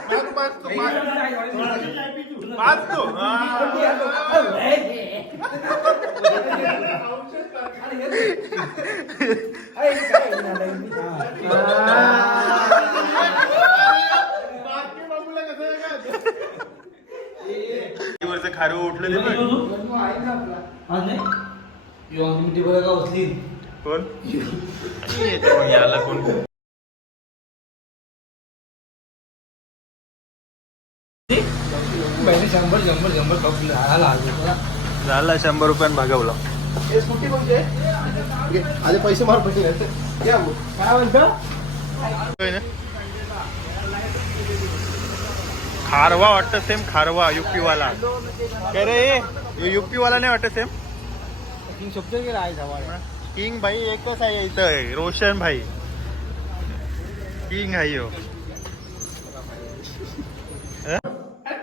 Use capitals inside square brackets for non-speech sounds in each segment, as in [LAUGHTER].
पाच पाच तो पाच पाच तो हा. बारके बाबूला कसं आहे का? वरचं खारं उठलं ते बघ. कोण याला कोण शंभर शंभर शंभर कपले आला झाला शंभर रुपयान भागवला. आधी पैसे मार पैसे काय म्हणतो? खारवा वाटतं सेम खारवा युपी वाला काय रे? युपी वाला नाही वाटत सेम शब्द गेला आहे किंग भाई एकच आहे इथं. रोशन भाई. किंग आहे ह्यो. हं?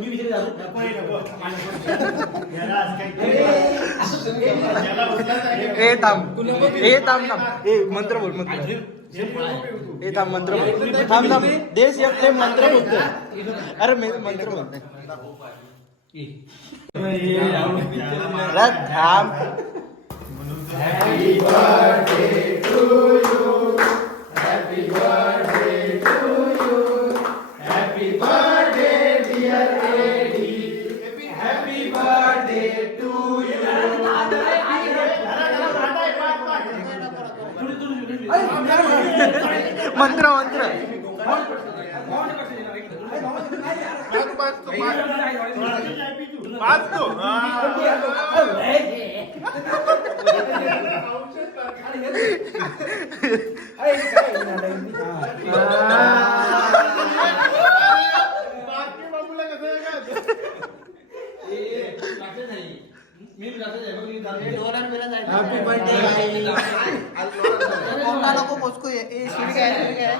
अरे तुम्ही अंगण हे अंगण हे. ए थांब ए थांब थांब ए मंत्र बोल मंत्र ए थांब मंत्र बोल। थांब थांब। देश एक ते मंत्र बोलतो अरे मी मंत्र बोलतोय अरे थांब मंत्र मंत्र पाच पाच तो ಮಂತ್ರ ಮಂತ್ರ नको पोचको ए शिडी काय शिडी काय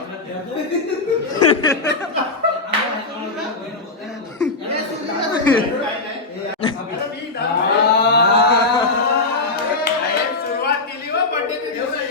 सुरुवात केली व बर्थडेच्या दिवशी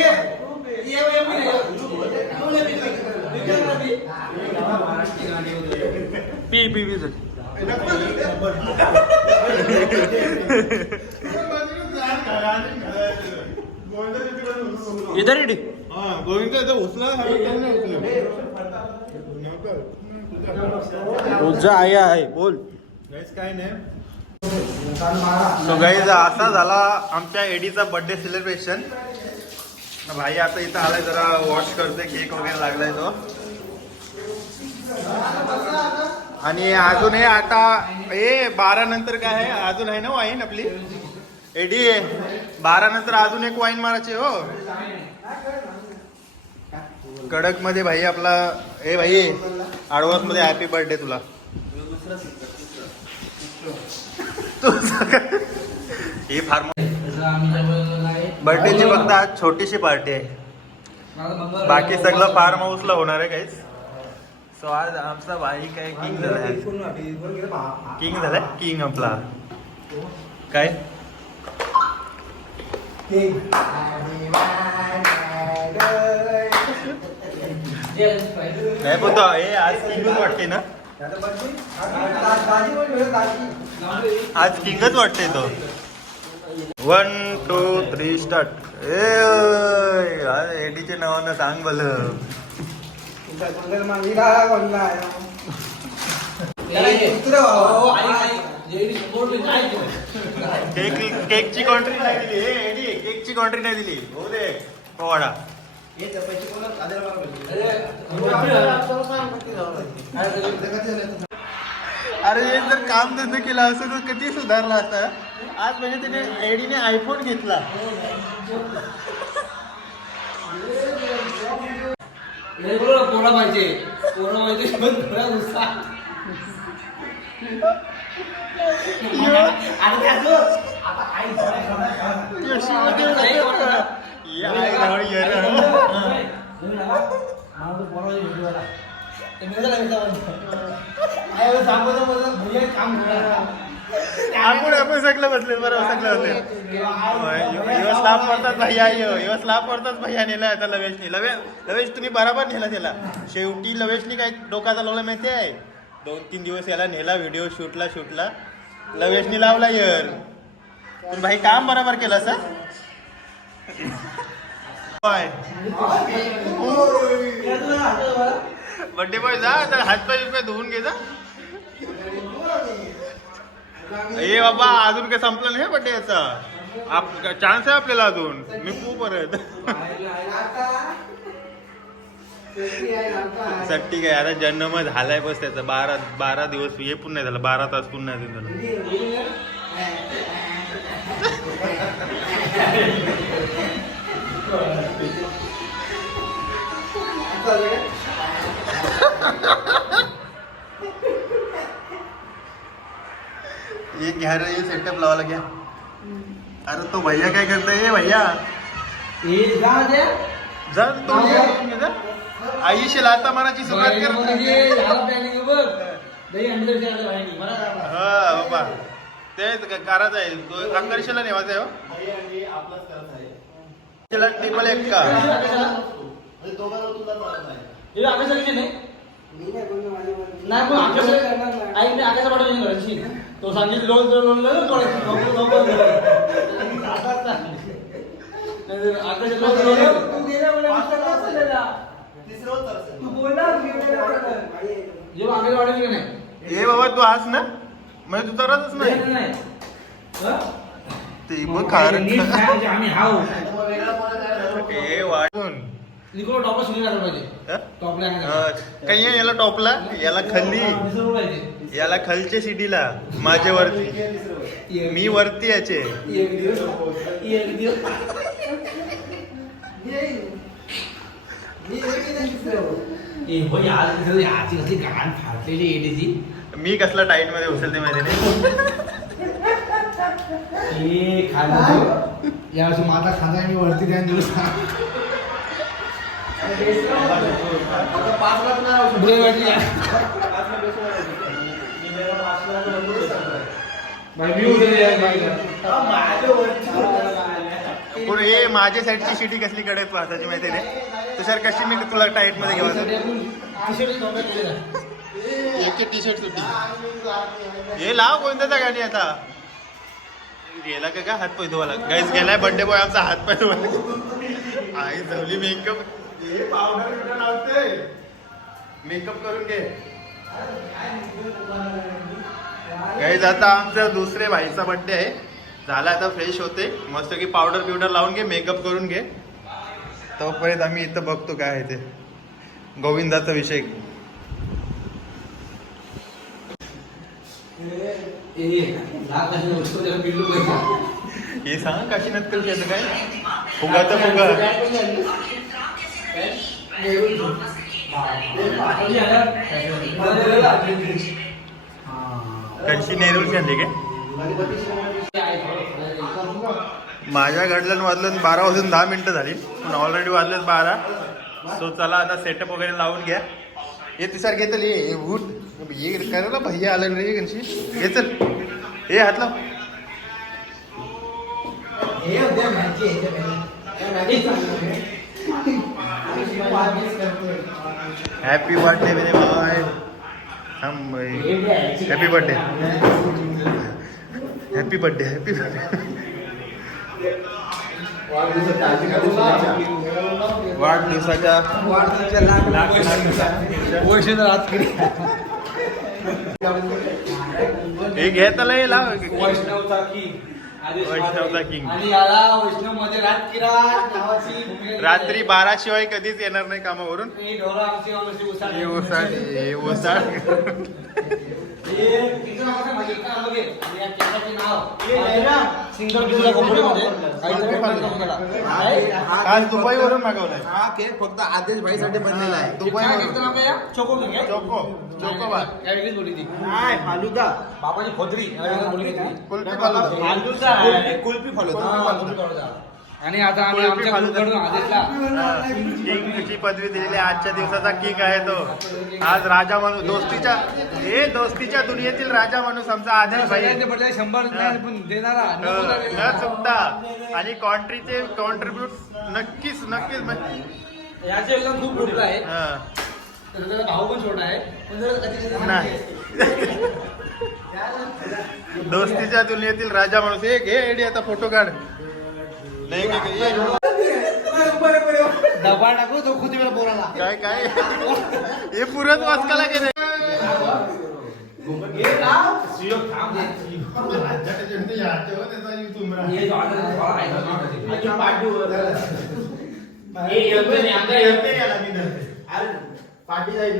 इधर इडी गोविंद उचला. तुझा आहे आहे बोल. काय नाही. सो गाईज असा झाला आमच्या एडीचा बर्थडे सेलिब्रेशन भाई आता इथं आलाय जरा वॉश करते केक वगैरे लागलाय तो. आणि अजून हे आता हे बारा नंतर काय आहे? अजून आहे ना वाईन आपली? एडी बारा नंतर अजून एक वाईन मारायची हो. कडकमध्ये भाई आपला ए भाई आडवत मध्ये हॅपी बर्थडे तुला. ही फार बर्थडेची फक्त आज छोटीशी पार्टी आहे. बाकी सगळं फार्म हाऊसला होणार आहे काहीच सो आज आमचा भाई काय किंग झालाय किंग झालाय किंग आपला. काय? नाही पण तो हे आज किंगच वाटते ना? आज किंगच वाटते तो. वन टू थ्री स्टार्ट ए एडीचे नावानं सांग भल केक केकची कॉन्ट्री नाही दिली. एडी केकची कॉन्ट्री नाही दिली. हो दे. पोवाडा अरे हे जर काम धंदा केला असं तर किती सुधारला असता आज म्हणजे त्याने एडीने आयफोन घेतला. पोळा पाहिजे. पोळा पाहिजे पण उत्साह. आता आई ये आई रावळ ये रे. आपण आपण सगळं बसले बरोबर सगळं होते. दिवस लाभ पडतात भैया यो दिवस लाभ पडतात भैया नेला आता लवेशनी लवे लवेश तुम्ही बराबर नेला त्याला. शेवटी लवेशनी काय डोका चालवला माहिती आहे? दोन तीन दिवस याला नेला व्हिडिओ शूटला शूटला लवेशनी लावला यर पण भाई काम बरोबर केलं सर बाय बड्डे बॉय जा तर हातपाय बिपाय धुवून घे जा. ए बाबा अजून काही संपलं नाही बड्डे याचा आप चान्स आहे आपल्याला अजून. मी पू परत सट्टी काय अरे जन्म झालाय बस त्याचा. बारा बारा दिवस हे पण नाही झाला. बारा तास पण नाही झाला. ये घ्या रे ये सेटअप लावायला घ्या अरे तो भैया काय करतोय ये भैया? जा तो घे जा. आईशी लाता मारायची सुरुवात कर हा। बाबा तेच का- करायचं आहे तो आकर्षला नेवायचा आहे। हो. टिपल एक का। नाही। पण आकाश आईने आकाश पाठवली घराची तो सांगितलं लोन लोन लोन नको नको आकाश जेव्हा आकाश वाढवली का नाही? ए बाबा तू हास ना? म्हणजे तू तरच नाही. नाही ते मग आम्ही हाव ए वाढून. टॉपला पाहिजे? टॉपला काही नाही, याला टॉपला याला पाहिजे याला खालच्या सिटीला माझ्या वरती मी वरती याचे. एक दिवस एक दिवस. ए हो यार तिथं याची कसली घाण फाटलेली एडीची मी कसला टाईटमध्ये उचलते माहिती नाही ए माझा खाजा मी वरती द्या दिवस बुडे वाटली या. बाई, मी उद्या या बाईला. पण हे माझ्या साईडची शिटी कसली कडे पासाची माहिती नाही तुषार कशी मी तुला टाईटमध्ये घेवायचं टी-शर्ट एक टी शर्ट सुटी हे लाव कोणत्या गाडी आता? गेला का हात पाय धुवायला गाईज गेलाय. बर्थडे बॉय आमचा हात पाय धुवायला आई जवली मेकअप हे पावडर बिवडर लावते. मेकअप करून घे. गाईज आता आमच्या दुसरे भाईचा बर्थडे आहे. झाला आता फ्रेश होते. मस्त की पावडर बिवडर लावून घे मेकअप करून घे. तोपर्यंत आम्ही इथं बघतो काय आहे ते. गोविंदाचा विषय. हे सांग काशीनाथ कल केलं काय? फुगा. तर फुगा कशी नेरूळ ना? का काय? माझ्या घडल्यानं वाजलं बारा वाजून दहा मिनिटं झाली. पण ऑलरेडी वाजलेत बारा. सो चला आता सेटअप वगैरे लावून घ्या. हे तिसार घेतल हे उठ. ये करायला भैया आलं रे कशी हे चल. हे हात लाव. हॅपी बर्थडे मेरे बाय हम happy birthday happy birthday happy birthday वाढदिवसाच्या हे घेतलं हे लाव. वैष्णवचा किंग. आणि याला वैष्णवमध्ये नावाची भूमिका रात्री. बारा शिवाय कधीच येणार नाही कामावरून. ही ढोरं आमची ओसाड हे ओसाड. हे? काल दुबईवरून मागवलाय हा केक फक्त आदेश भाईसाठी बनलेला आहे हे या? चोको? चोको चोको बार या वेगळीच बोलली ती काय फालुदा बाबाची खोदरी. कुल्फी फालुदा फालुदा आहे. कुल्फी फालुदा कुल्फी फालुदा. आणि आता आम्ही आमच्या आदेशला किंगची पदवी दिलेली आहे. आजच्या दिवसाचा किंग आहे तो. आज राजा माणूस दोस्तीच्या हे दोस्तीच्या दुनियेतील राजा माणूस आमचा आदेश भाई शंभर नाही पण देणारा न चुकता. आणि कॉन्ट्रीचे कॉन्ट्रीब्यूट नक्कीच नक्कीच म्हणजे याचे एकदम खूप मोठं आहे. हा. भाऊ पण छोटा आहे. पण जरा कधी- कधी- नाही. [LAUGHS] दोस्तीच्या दुनियेतील राजा माणूस. हे घे एडी आता फोटो काढ. डबा टाकू तो खुदी मला बोलायला काय काय हे पुरत वाचकाला गेले पाठी जाईल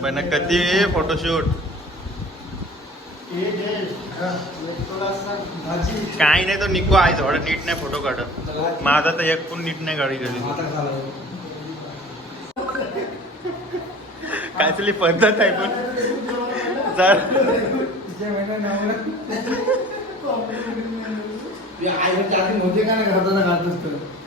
पण कधी फोटोशूट काही नाही तो निको आहे थोडं नीट नाही फोटो काढत. माझा तर एक पण नीट नाही गाडी गेली काय पद्धत आहे पण. जर होते का नाही घरात